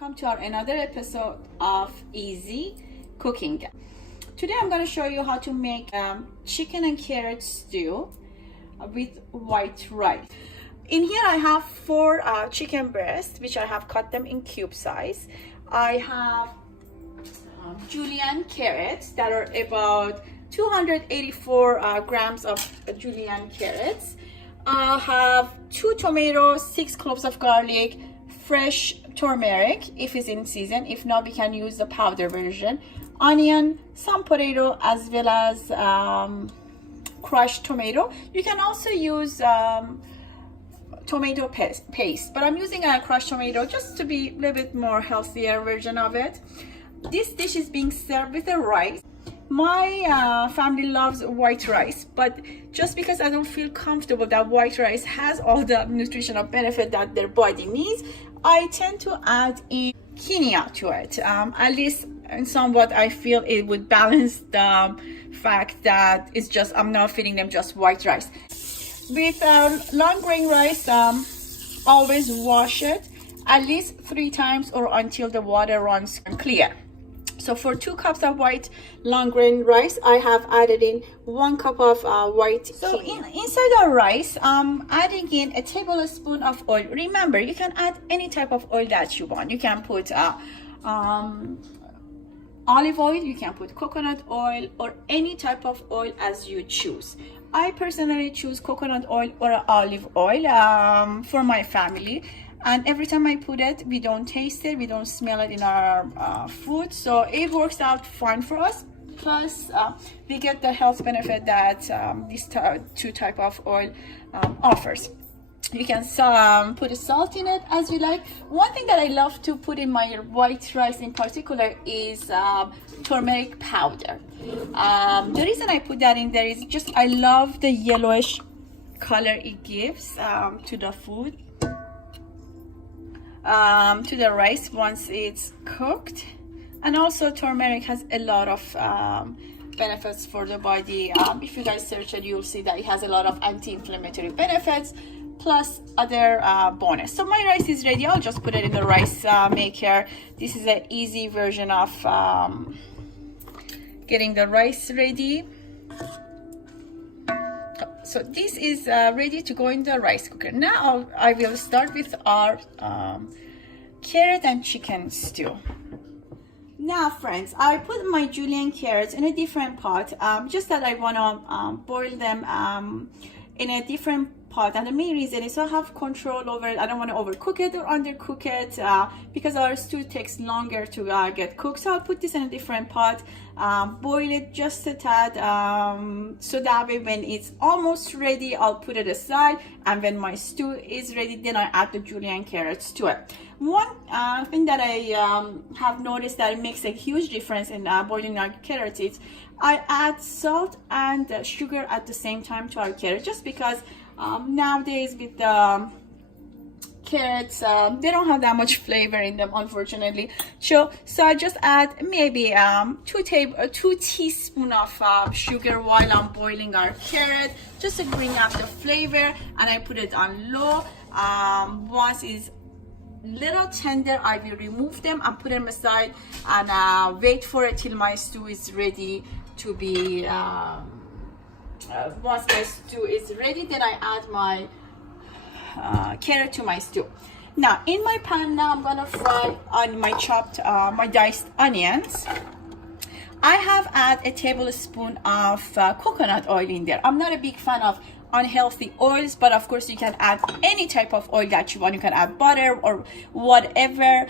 welcome to our another episode of Easy Cooking. Today I'm going to show you how to make chicken and carrot stew with white rice. In here I have 4 chicken breasts, which I have cut them in cube size. I have julienne carrots that are about 284 grams of julienne carrots. I have 2 tomatoes, 6 cloves of garlic, fresh turmeric if it's in season. If not, we can use the powder version. Onion, some potato, as well as crushed tomato. You can also use tomato paste, but I'm using a crushed tomato just to be a little bit more healthier version of it. This dish is being served with a rice. My family loves white rice, but just because I don't feel comfortable that white rice has all the nutritional benefit that their body needs, I tend to add in quinoa to it. At least in somewhat I feel it would balance the fact that it's just I'm not feeding them just white rice. With long grain rice, always wash it at least 3 times or until the water runs clear. So for 2 cups of white long grain rice, I have added in 1 cup of white quinoa. So inside our rice, I'm adding in a tablespoon of oil. Remember, you can add any type of oil that you want. You can put olive oil, you can put coconut oil, or any type of oil as you choose. I personally choose coconut oil or olive oil for my family. And every time I put it, we don't taste it, we don't smell it in our food, so it works out fine for us. Plus we get the health benefit that these 2 type of oil offers. You can put a salt in it as you like. One thing that I love to put in my white rice in particular is turmeric powder. The reason I put that in there is just I love the yellowish color it gives to the food, to the rice once it's cooked. And also turmeric has a lot of benefits for the body. If you guys search it, you'll see that it has a lot of anti-inflammatory benefits plus other bonus. So my rice is ready. I'll just put it in the rice maker. This is an easy version of getting the rice ready. So this is ready to go in the rice cooker. Now I will start with our carrot and chicken stew. Now friends, I put my julienne carrots in a different pot, just that I want to boil them in a different pot, and the main reason is so I have control over it. I don't want to overcook it or undercook it because our stew takes longer to get cooked. So I'll put this in a different pot, boil it just a tad, so that way when it's almost ready, I'll put it aside, and when my stew is ready, then I add the julienne carrots to it. One thing that I have noticed that it makes a huge difference in boiling our carrots is I add salt and sugar at the same time to our carrots, just because nowadays with the carrots they don't have that much flavor in them, unfortunately. So I just add maybe 2 teaspoons of sugar while I'm boiling our carrot, just to bring out the flavor, and I put it on low. Once it's little tender, I will remove them and put them aside and wait for it till my stew is ready to be once my stew is ready, then I add my carrot to my stew. Now in my pan, now I'm gonna fry on my chopped my diced onions. I have added a tablespoon of coconut oil in there. I'm not a big fan of unhealthy oils, but of course you can add any type of oil that you want. You can add butter or whatever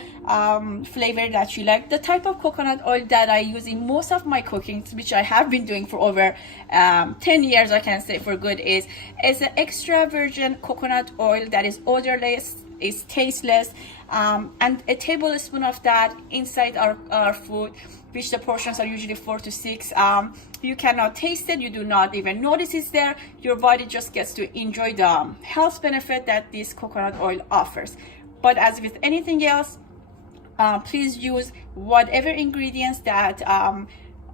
flavor that you like. The type of coconut oil that I use in most of my cooking, which I have been doing for over 10 years, I can say for good, is an extra virgin coconut oil that is odorless, is tasteless, and a tablespoon of that inside our food, which the portions are usually 4 to 6. You cannot taste it, you do not even notice it's there. Your body just gets to enjoy the health benefit that this coconut oil offers. But as with anything else, please use whatever ingredients that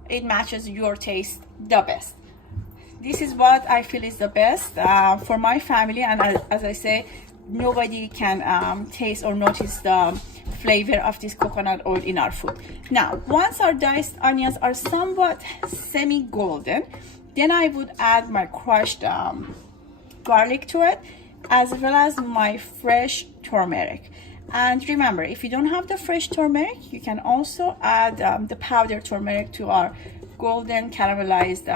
it matches your taste the best. This is what I feel is the best for my family, and as I say, nobody can taste or notice the flavor of this coconut oil in our food. Now, once our diced onions are somewhat semi-golden, then I would add my crushed garlic to it, as well as my fresh turmeric. And remember, if you don't have the fresh turmeric, you can also add the powdered turmeric to our golden caramelized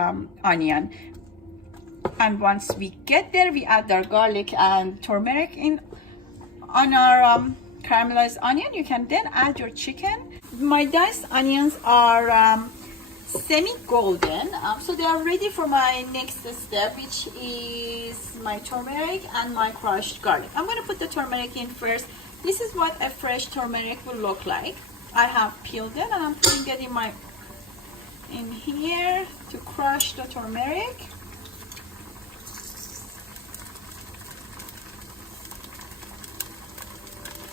onion. And once we get there, we add our garlic and turmeric on our caramelized onion. You can then add your chicken. My diced onions are semi-golden, so they are ready for my next step, which is my turmeric and my crushed garlic. I'm going to put the turmeric in first. This is what a fresh turmeric will look like. I have peeled it and I'm putting it in here to crush the turmeric.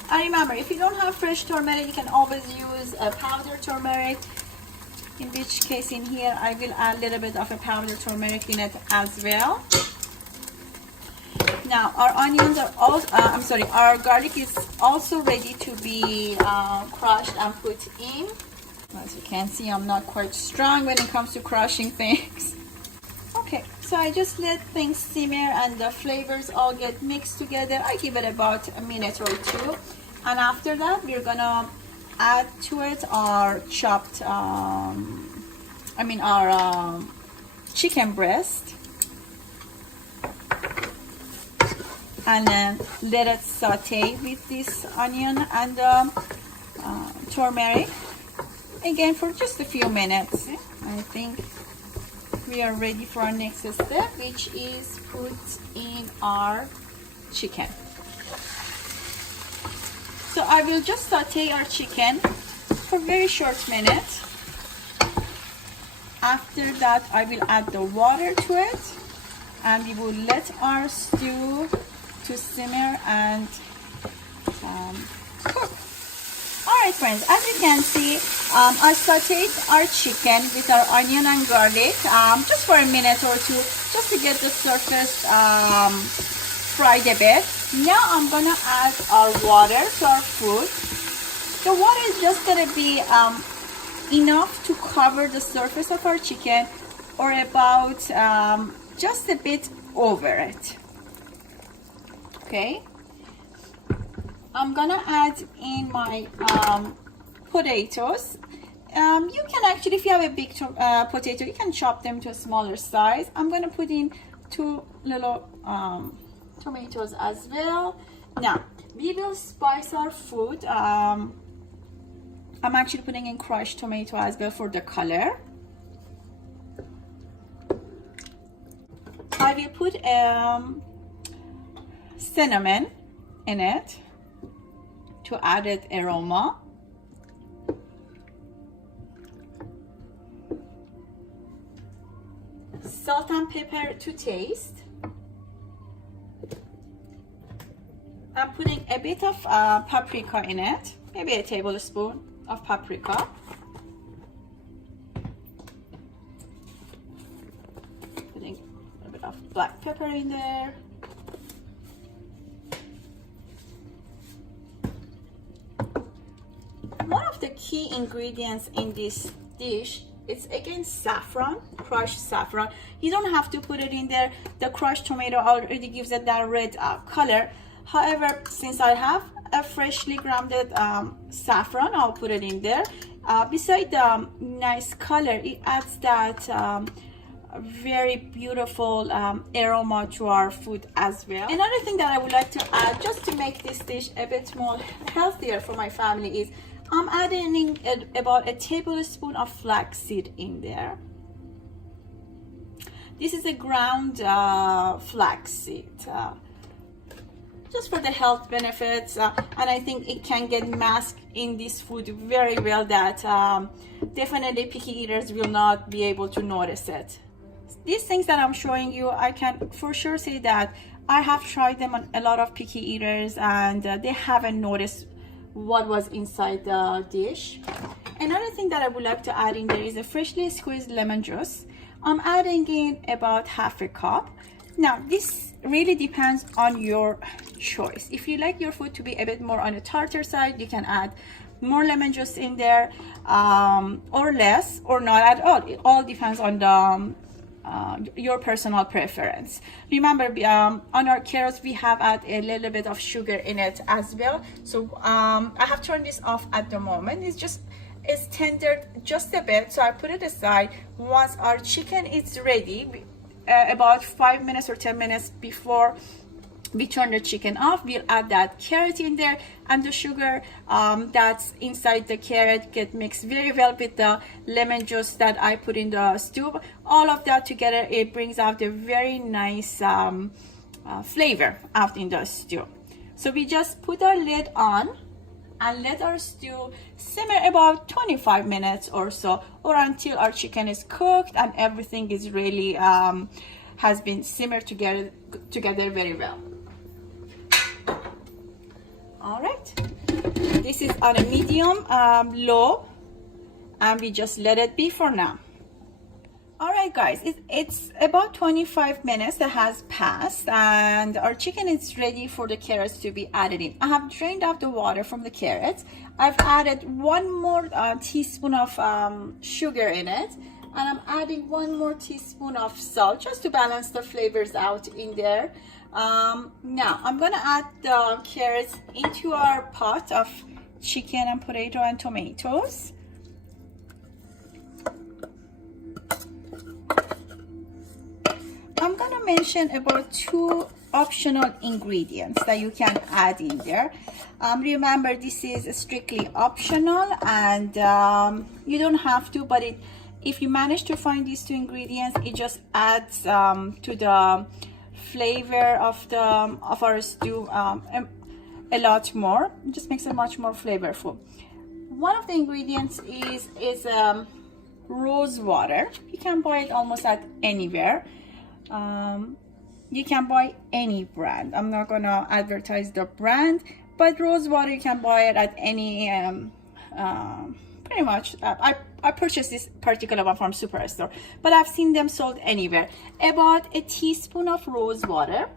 And remember, if you don't have fresh turmeric, you can always use a powdered turmeric, in which case in here I will add a little bit of a powdered turmeric in it as well. Now our onions are also, our garlic is also ready to be crushed and put in. As you can see, I'm not quite strong when it comes to crushing things. Okay, so I just let things simmer and the flavors all get mixed together. I give it about a minute or two. And after that, we're gonna add to it our chopped, our chicken breast. And then let it saute with this onion and turmeric. Again, for just a few minutes. I think we are ready for our next step, which is put in our chicken. So I will just saute our chicken for a very short minute. After that, I will add the water to it, and we will let our stew to simmer and cook. Alright friends, as you can see, I sauteed our chicken with our onion and garlic just for a minute or two, just to get the surface fried a bit. Now I'm gonna add our water to our food. The water is just gonna be enough to cover the surface of our chicken, or about just a bit over it. Okay, I'm gonna add in my potatoes. You can actually, if you have a big potato, you can chop them to a smaller size. I'm gonna put in 2 little tomatoes as well. Now we will spice our food. I'm actually putting in crushed tomato as well for the color. I will put cinnamon in it to add aroma. Salt and pepper to taste. I'm putting a bit of paprika in it, maybe a tablespoon of paprika. Putting a bit of black pepper in there. One of the key ingredients in this dish is again saffron, crushed saffron. You don't have to put it in there. The crushed tomato already gives it that red color. However, since I have a freshly grounded saffron, I'll put it in there. Beside the nice color, it adds that very beautiful aroma to our food as well. Another thing that I would like to add, just to make this dish a bit more healthier for my family, is I'm adding about a tablespoon of flaxseed in there. This is a ground flaxseed, just for the health benefits, and I think it can get masked in this food very well, that definitely picky eaters will not be able to notice it. These things that I'm showing you, I can for sure say that I have tried them on a lot of picky eaters, and they haven't noticed what was inside the dish. Another thing that I would like to add in there is a freshly squeezed lemon juice. I'm adding in about half a cup. Now this really depends on your choice. If you like your food to be a bit more on the tartar side, you can add more lemon juice in there, or less, or not at all. It all depends on the your personal preference. Remember, on our carrots we have added a little bit of sugar in it as well. So I have turned this off at the moment. It's tendered just a bit, so I put it aside. Once our chicken is ready, about 5 minutes or 10 minutes before we turn the chicken off, we'll add that carrot in there, and the sugar that's inside the carrot get mixed very well with the lemon juice that I put in the stew. All of that together, it brings out a very nice flavor out in the stew. So we just put our lid on and let our stew simmer about 25 minutes or so, or until our chicken is cooked and everything is really has been simmered together very well. All right, this is on a medium low, and we just let it be for now. All right, guys, it's about 25 minutes that has passed, and our chicken is ready for the carrots to be added in. I have drained off the water from the carrots. I've added one more teaspoon of sugar in it, and I'm adding one more teaspoon of salt just to balance the flavors out in there. Now I'm gonna add the carrots into our pot of chicken and potato and tomatoes. I'm gonna mention about 2 optional ingredients that you can add in there. Remember, this is strictly optional, and you don't have to, but if you manage to find these 2 ingredients, it just adds to the flavor of our stew a lot more. It just makes it much more flavorful. One of the ingredients is rose water. You can buy it almost at anywhere. You can buy any brand. I'm not gonna advertise the brand, but rose water you can buy it at any pretty much. I purchased this particular one from Superstore, but I've seen them sold anywhere. About a teaspoon of rose water.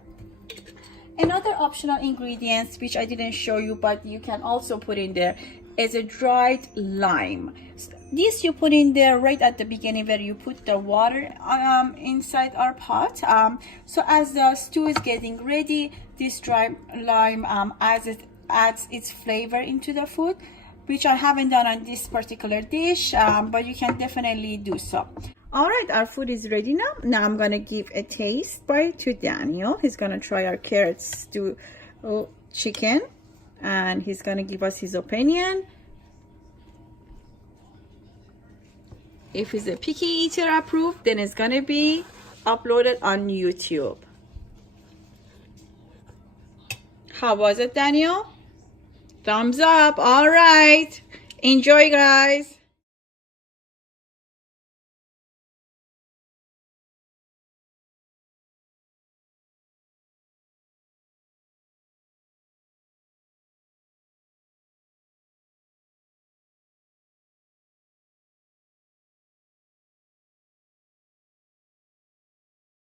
Another optional ingredient which I didn't show you, but you can also put in there, is a dried lime. This you put in there right at the beginning where you put the water inside our pot. So as the stew is getting ready, this dried lime adds its flavor into the food, which I haven't done on this particular dish, but you can definitely do so. All right, our food is ready now. Now I'm gonna give a taste bite to Daniel. He's gonna try our carrot stew chicken, and he's gonna give us his opinion. If he's a picky eater approved, then it's gonna be uploaded on YouTube. How was it, Daniel? Thumbs up. All right, enjoy, guys.